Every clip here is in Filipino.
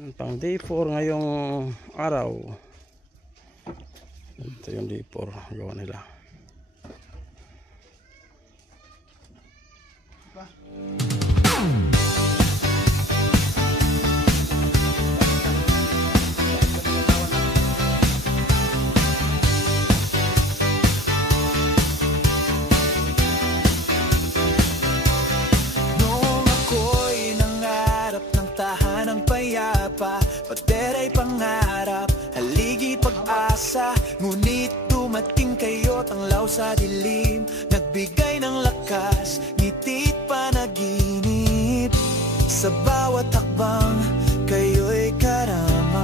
Pang day 4 ngayong araw. Ito yung day 4 gawa nila. Padera'y pangarap, haligi pag-asa. Ngunit dumating kayo, tanglaw sa dilim. Nagbigay ng lakas, ngiti't panaginip. Sa bawat hakbang, kayo'y karamay.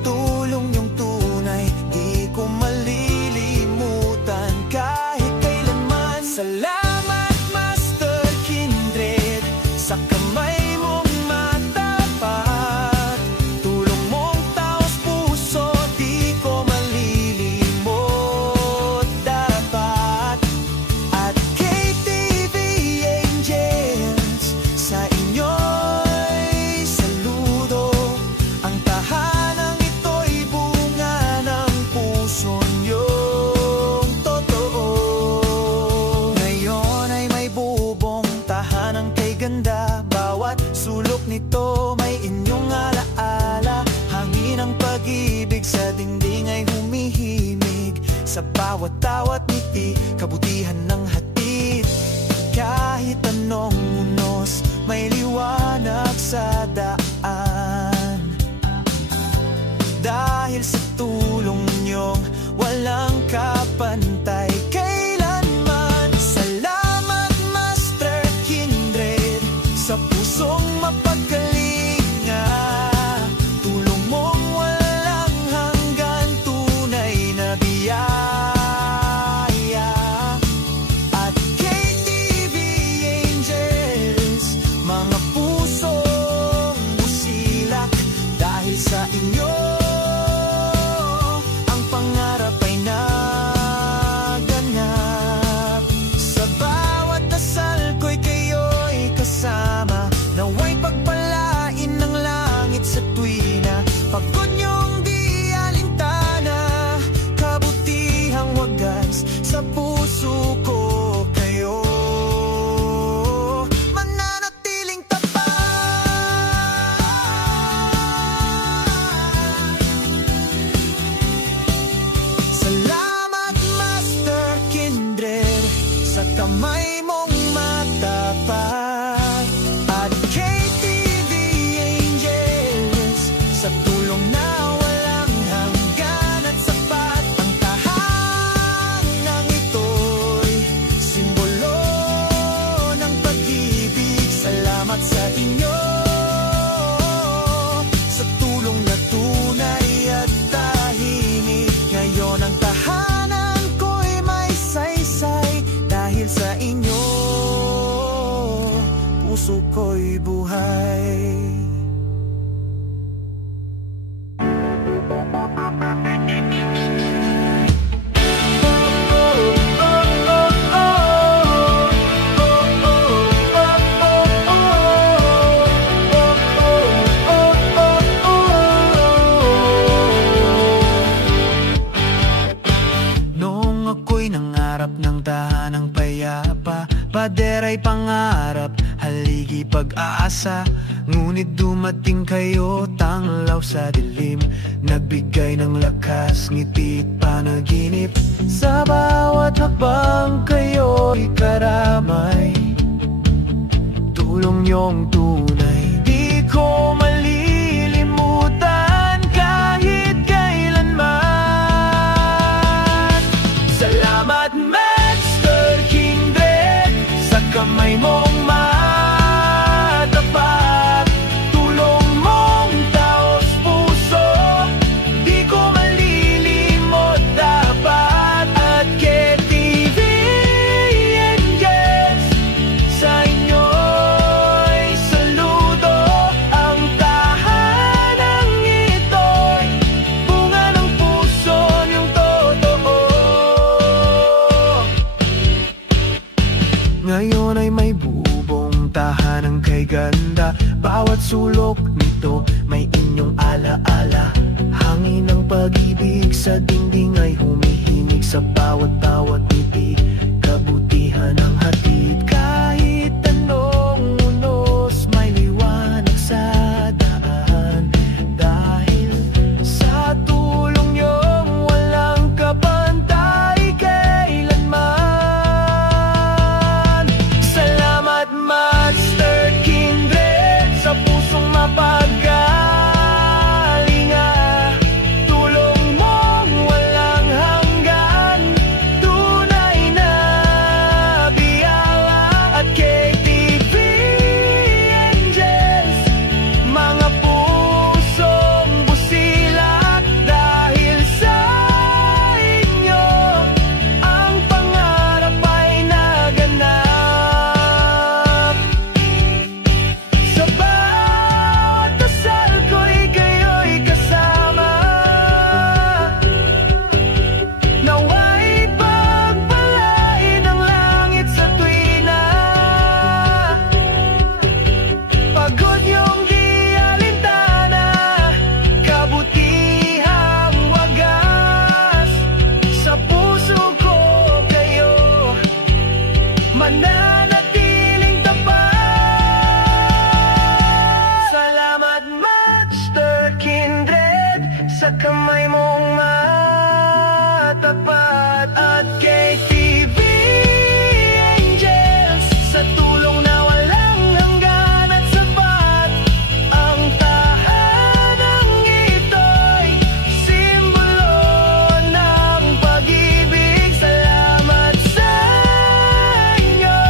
Tulong niyong tunay, di ko malilimutan kahit kailanman. Salamat Master Kindred, sa kamay mong matapat. Tulong mong taos puso, di ko malilimot dapat. At KTV Angels, sa inyo'y saludo. Ang tahanang ito'y bunga ng puso niyong totoo. Ngayon ay may bubong tahanang kay ganda. Bawat sulok nito may inyong alaala. Hangin ng pag-ibig sa dingding ay humihimig. Sa bawat tawat ngiti, kabutihan ng hatid. Kahit anong unos, may liwanag sa daan. Dahil sa tulong niyong walang kapantay kailanman. Salamat Master Kindred, sa pusong mapagkalinga. Tulong mong walang hanggan, tunay na biyaya. At KTV Angels, mga pusong busilak. Dahil sa inyo, ang pangarap ay naganap. Sa bawat dasal ko'y kayo'y kasama. Naway pagpalain ng langit sa tuwina. Pagod niyong di alintana, kabutihang wagas sa puso ko kayo. Mananatiling tapat. Salamat Master Kindred, sa kamay mong matapat. At KTV Angels, sa tulong na walang hanggan at sapat. Ang tahanang ito'y simbolo ng pag-ibig. Salamat sa inyo, sa tulong na tunay at tahimik. Ngayon ang tahanan ko'y may saysay. Dahil sa inyo, puso ko'y buhay. Noong ako'y nangarap ng tahanang payapa, padera'y pangarap, haligi pag-asa. Ngunit dumating kayo, tanglaw sa dilim. Nagbigay ng lakas, ngiti't panaginip. Sa bawat hakbang kayo'y karamay. Tulong niyong tunay, di ko malilimutan kahit kailanman. Salamat Master Kindred, sa kamay mong matapat. Tulong mong taos puso, di ko malilimot dapat. At KTV Angels, sa inyo'y saludo. ganda. Bawat sulok nito may inyong alaala. Hangin ng pag-ibig sa dingding ay humihimig. Sa bawat ngiti, kabutihan ang hatid. Kahit anong unos, may liwanag sa daan. Dahil sa tulong niyong walang kapantay kailanman. Salamat Master Kindred sa pusong mapagkalinga. Tulong mong walang hanggan, tunay na biyaya. At KTV Angels, mga pusong busilak. Dahil sa inyo, ang pangarap ay naganap. Sa bawat dasal ko'y kayo'y kasama. Nawa'y pagpalain ang langit sa tuwina. Pagod niyong di alintana, kabutihang wagas. Sa puso ko kayo mananatiling tapat. Salamat Master Kindred sa kamay mong matapat. At KTV Angels sa tulong na walang hanggan at sapat. Ang tahanang ito'y simbolo ng pag-ibig. Salamat sa inyo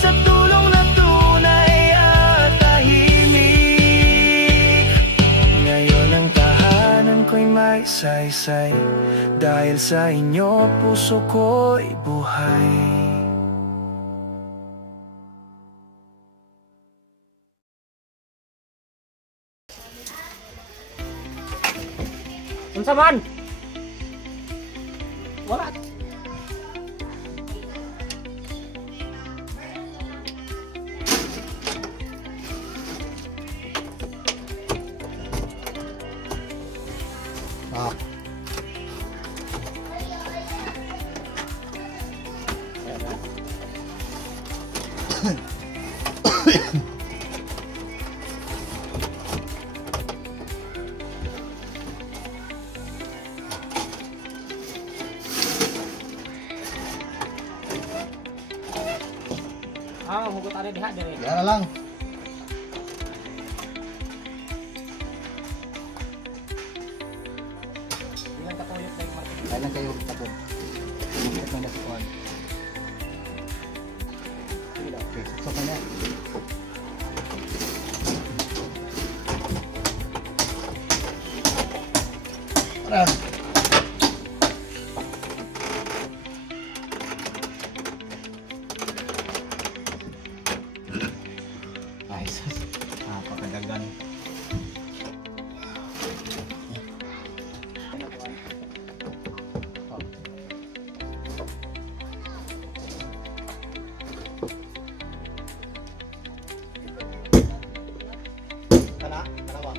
sa tulong na tunay at tahimik. Ngayon ang tahanan ko'y may saysay. Dahil sa inyo puso ko'y buhay. Unsa man? Wala. Hugot ada diha dire. Yan na lang. Ilang katuyot na yung market. Kailan kayo tapon? Ito na si Juan. Okay, so kanya. Tara. Nice. Napakadagan. Kana? Kana ba?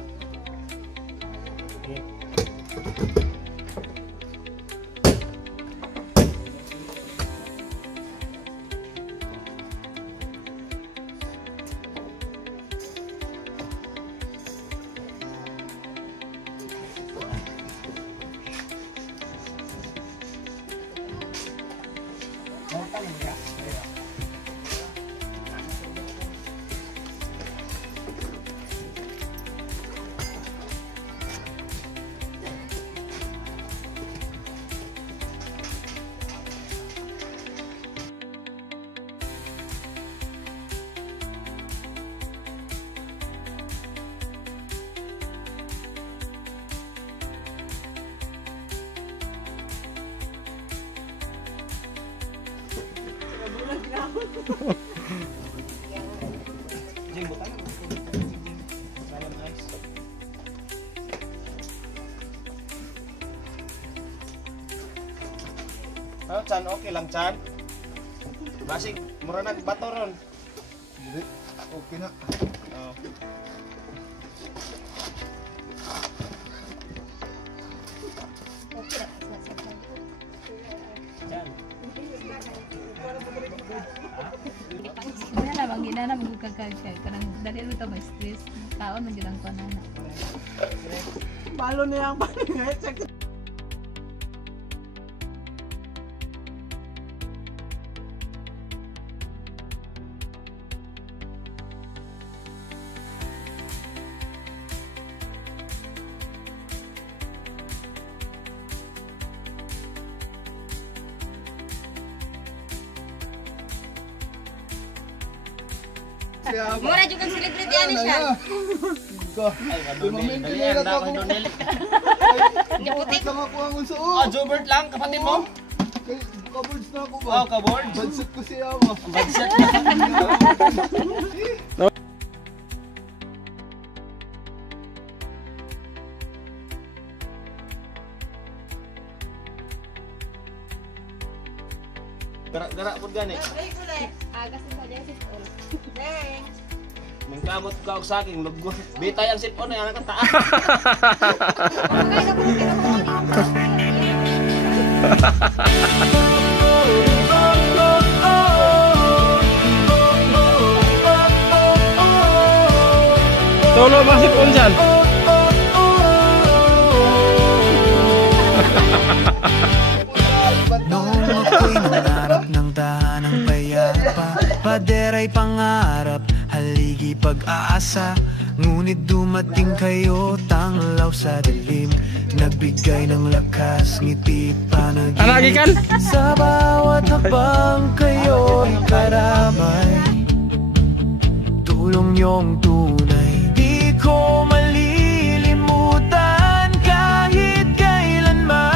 Ano, Chan? Okay lang, Chan? Basig, mura nagbato ron. Okay na. Ginana magkakagkag kanang dali ro ta ba stress taon man gyud ang kanana. Balo niya ang paningay. Mura jud kang celebrity ani siya. Ay, kadonel. Dali yan, ako donel. Nyaputik. Lang ako ang unso. Ah, Jobert lang, kapatid mo? Kaboards na ako ba? Oh, kaboard. Bansot ko siya mo. Budget. Dara pud gani. Agas mo diyan si Paul. Mingkamot ka og sa akin, lugo. Bitay ang sipon na yan taas. Solo masih punjan. Noong ako'y nangarap ng tahanang payapa, padera'y pangarap, haligi pag-aasa. Ngunit dumating kayo, tanglaw sa dilim, nagbigay ng lakas, ngiti panaginip. Anak ikan? Sa bawat habang kayo'y karamay, tulong niyong tunay, di ko malilimutan kahit kailanman.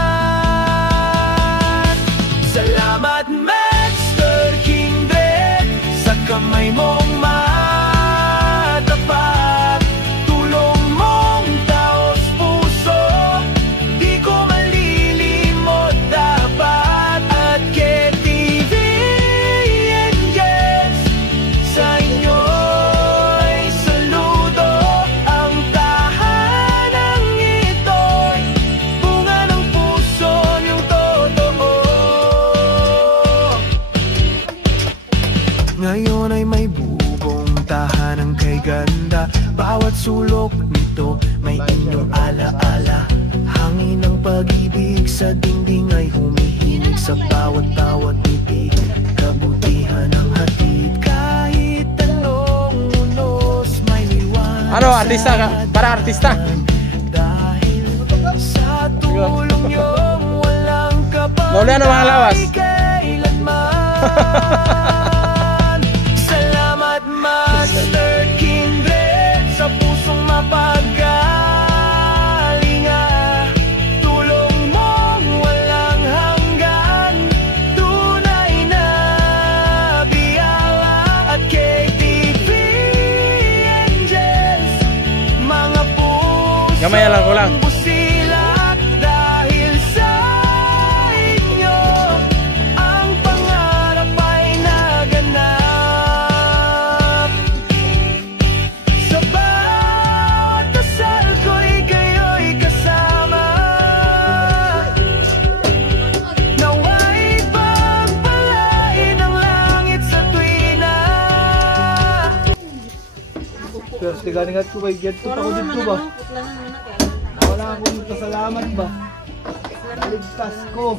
Salamat Master Kindred, sa kamay mong matapat, tulong mong taos puso, di ko malilimot dapat. At KTV Angels, sa inyo'y saludo. Ang tahanang ito'y bunga ng puso niyong totoo. Ngayon ay may bubong tahanang kay ganda, bawat sulok nito may inyong alaala. Hangin ng pag-ibig sa dingding ay humihinig, sa bawat ngiti kabutihan ang hatid. Kahit anong unos may liwanag. Ano, artista ka? Para artista. Dahil sa tulong niyong walang kapal, Maulihan ang mga lawas. kailanman. Salamat Master Kindred, sa pusong mapagalinga, tulong mong walang hanggan, tunay na biyaya. At KTV Angels, mga puso Gamay lang ko lang. busilak, dahil sa inyo ang pangarap ay naganap. Sa bawat dasal ko'y kayo'y kasama, nawa'y pagpalain ng langit sa tuwina. Pero tiganingat ko kay get ko pa ko dito ba? Wala akong pasalamat ba? Ligtas ko.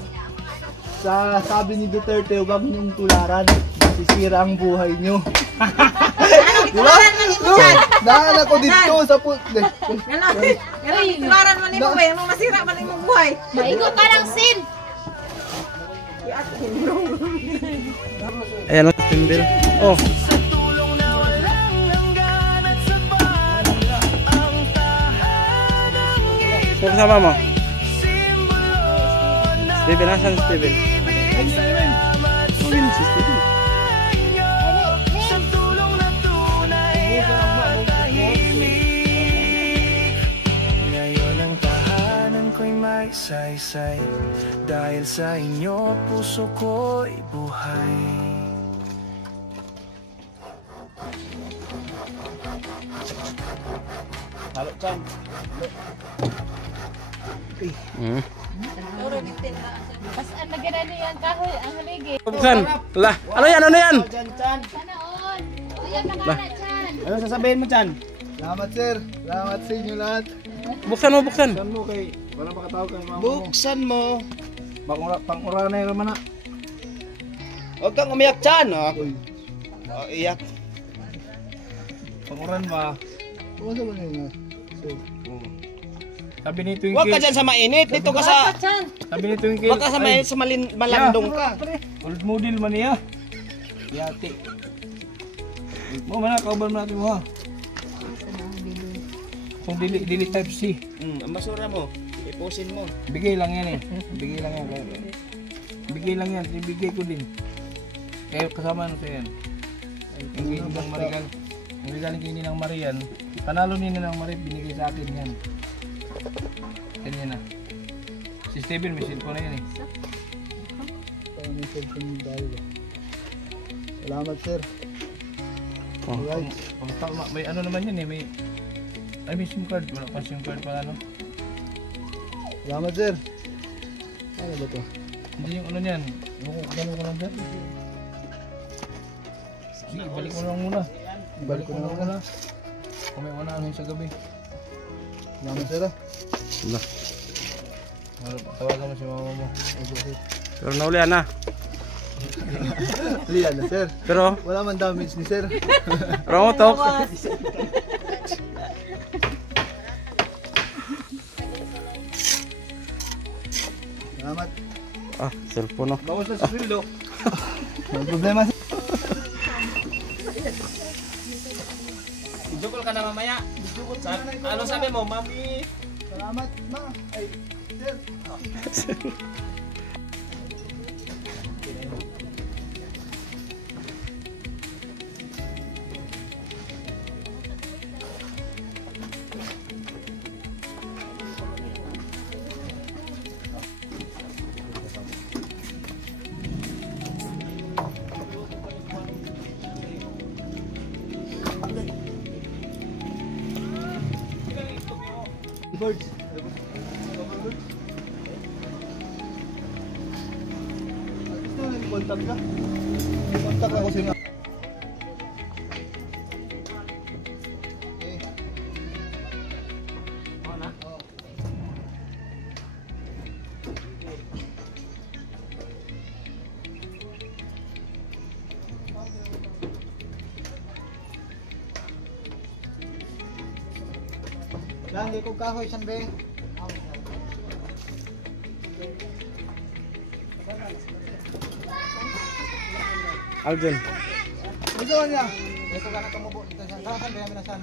Sa sabi ni Duterte, huwag niyong tularan. Masisira ang buhay niyo. Diba? Naan ako dito sa Tularan man mo ba? Anong masira man imong buhay? Maigo ka ng sin. Ayan ang timbil. Oh, Sa tulong na walang hanggan at sapat, ang tahanang ito sama mo. simbolo na Steven, asan si Steven? salamat sa inyo, sa tulong na tunay at tahimik. Ngayon ang tahanan ko'y may saysay, dahil sa inyo puso ko'y buhay. Halo Chan. Pas ang nagana yan kahoy ang haligi. Buksan. Lah, ano yan? Ano yan? Chan Chan. Sana on. Kuya nakana Chan. Ano sasabihin mo Chan? Salamat sir. Salamat sa inyo lahat. Buksan mo, buksan. Buksan mo kay wala makatawag kay mama mo. Buksan mo. Pang-ura na yun na. Huwag kang umiyak Chan. Oh, iyak. Pang-uran ba? Ano ba yun? Sabi ni Twinkle. Huwag ka dyan sa mainit. Dito ka sa... Sabi ni Twinkle. Huwag ka sa mainit, sa malandong ka. Old model man niya. Yati. Mo man kauban mo natin mo ha. Kung dili type C. Ang basura mo, ipusin mo. Bigay lang yan eh. Bigay lang yan. Bigay lang yan. Ibigay ko din. Kaya kasama ano sa yan. Ang gini ng Marigal. Ang regaling gini ng Marian. Panalo ni ng Marie, binigay sa akin yan. Ganyan na. Si Steven, may cellphone na yan eh. May cellphone tayo ba? Salamat sir. Alright. May ano naman yan eh, may SIM card. Wala pa SIM card pala no? Salamat sir. Ano ba to? Hindi yung ano yan. Ganun ko lang sir. Sige, balik mo lang muna. Balik mo lang muna. Kung may unahan sa gabi. Salamat sir. Lah. Tawagan mo si mama mo. Pero naulian na. Liyan na sir. Pero, Wala man damage ni sir. promotok. Salamat. Ah, cellphone no. Bawas na sa sweldo. May problema sir. Jukol ka na mamaya. Ano sabi mo, mami? Salamat ma. Ay, sir. Birds. Gusto mo nag-contact ka? Contact ako sa inyo. Lang, di ko kahoy, san be? Alden. Ito niya. Ito ka na tumubo dito siya. Saan be namin nasan?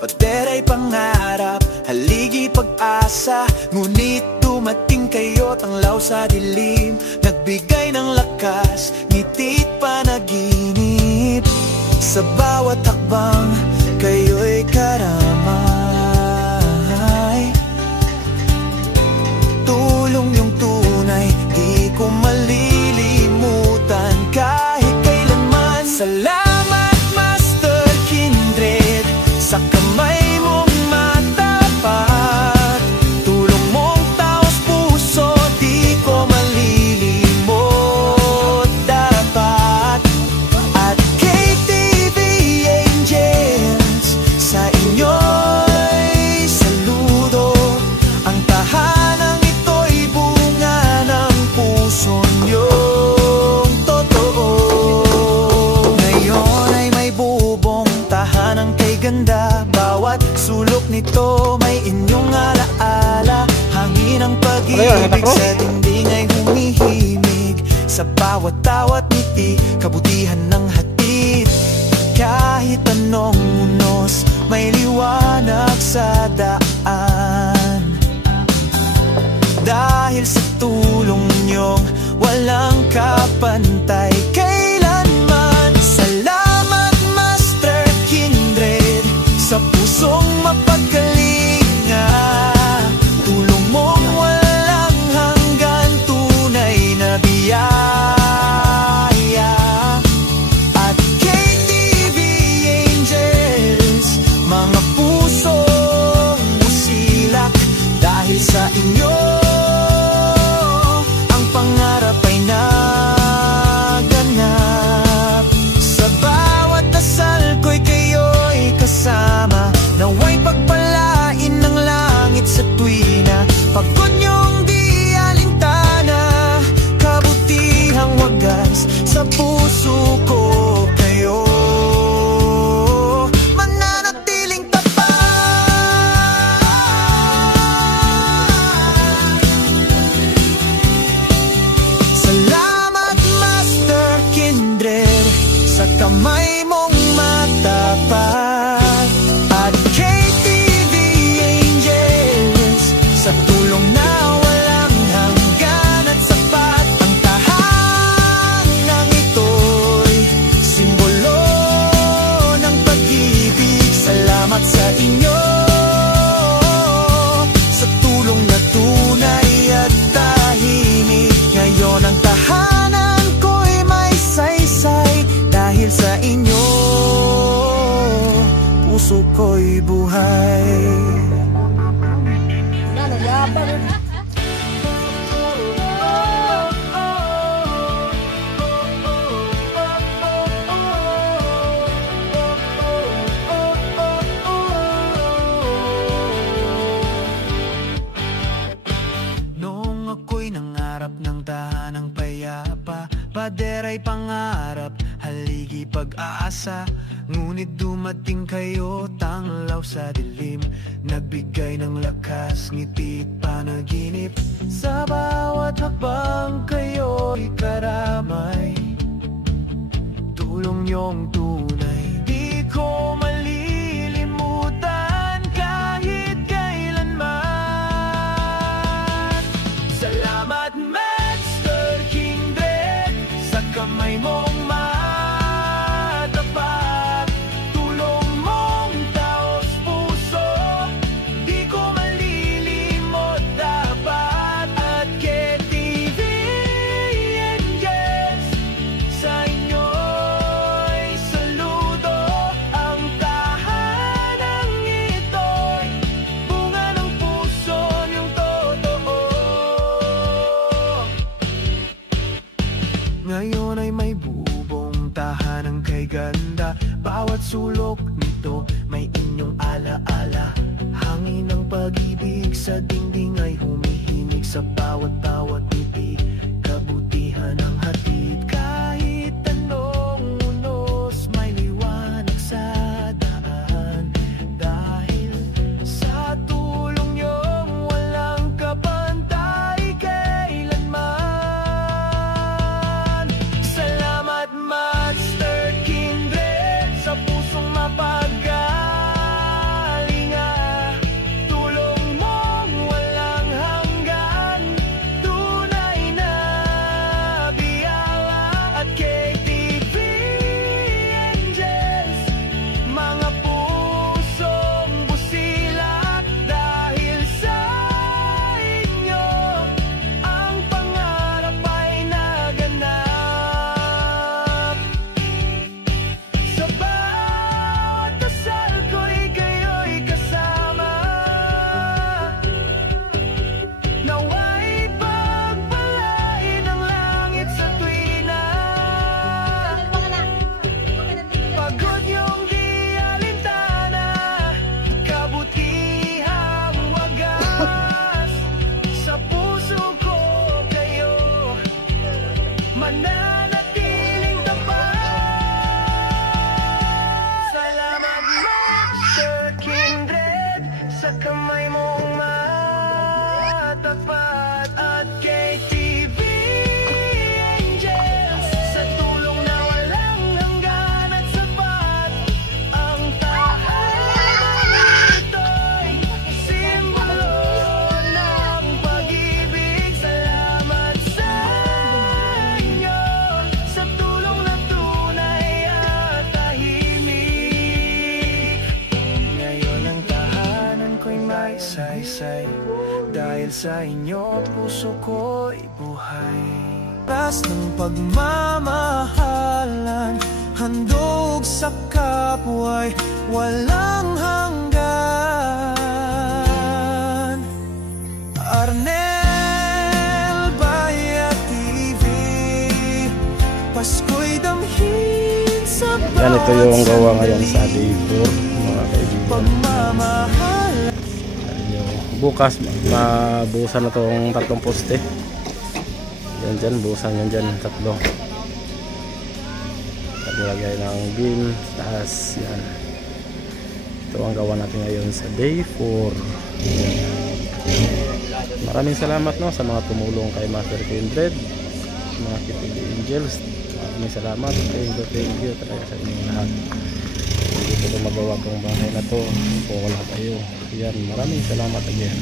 Padera'y pangarap, haligi pag-asa. Ngunit dumating kayo, tanglaw sa dilim. Nagbigay ng lakas, ngiti't panaginip. Sa bawat hakbang, kayo'y karamay. Tulong yung tunay, di ko malilimutan kahit kailanman. Salamat Master Kindred, sa kamay mong matapat. Tulong mong taos puso, di ko malilimot dapat. At KTV Angel, may inyong alaala. Hangin ng pag-ibig sa dingding ay humihimig. Sa bawat tawat ngiti, kabutihan ng hatid. Kahit anong unos, may liwanag sa daan. Dahil sa tulong niyong walang kapantay kailanman. Salamat Master Kindred, sa pusong mapagkalinga. Tulong mong walang hanggan, tunay na biyaya. At KTV Angels, mga pusong musilak. Dahil sa inyo ang pangarap ay naganap. Sa bawat dasal ko'y kayo'y kasama. Naway pagpalain ng langit sa tuwina. Pagod niyong di alintana, kabutihang wagas sa puso ko kayo. Mananatiling tapat. Salamat Master Kindred, sa kamay mong matapat. At KTV Angels, sa tulong na walang hanggan at sapat. Ang tahanang ito'y simbolo ng pag-ibig. Salamat sa inyo, sa tulong na tunay at tahimik. Ngayon ang tahanan ko'y may saysay. Dahil sa inyo, puso ko'y buhay. Noong ako'y nangarap ng tahanang payapa, pader ay pangarap, haligi pag-asa. Ngunit dumating kayo, tanglaw sa dilim. Nagbigay ng lakas, ngiti, panaginip. Sa bawat hakbang kayo'y karamay. Tulong niyong tunay, di ko malilimutan kahit kailanman. Salamat Master Kindred, sa kamay mong matapat. Tulong mong taos puso, di ko malilimot dapat. At KTV Angels, sa inyo'y saludo. Ang tahanang ito'y bunga ng puso niyong totoo. Ngayon ay may bubong tahanang kay ganda. Bawat sulok nito may inyong alaala. Hangin ng pag-ibig sa dingding ay humihimig. Sa bawat ngiti, kabutihan ng hatid. Kahit anong unos, may liwanag sa daan. Dahil sa tulong niyong walang kapantay kailanman. Salamat Master Kindred, sa pusong mapagkalinga. Tulong mong walang hanggan, mong matapat at kay TV Angels sa tulong na walang hanggan at sapat. Ang tahanan ito'y simbolo ng pag-ibig. Salamat sa inyo sa tulong na tunay at tahimik. Ngayon ang tahanan ko'y may saysay, dahil sa inyo puso ko'y buhay. Oras ng pagmamahalan, handog sa kapwa'y walang hanggan. Arnel Baya TV, Pasko'y damhin sa Yan, ito yung gawa ngayon sa day 4, mga kaibigan. pagmamahal. Bukas mabuhusan na tong 3 poste. Yan dyan, buhusan yan dyan 3. Naglagay ng beam, taas yan. Ito ang gawa natin ngayon sa day 4. Maraming salamat no sa mga tumulong kay Master Kindred, mga KTV Angels. Maraming salamat, thank you talaga sa inyong lahat. Hindi ko magawa tong bahay na to kung wala kayo. Yan, maraming salamat again.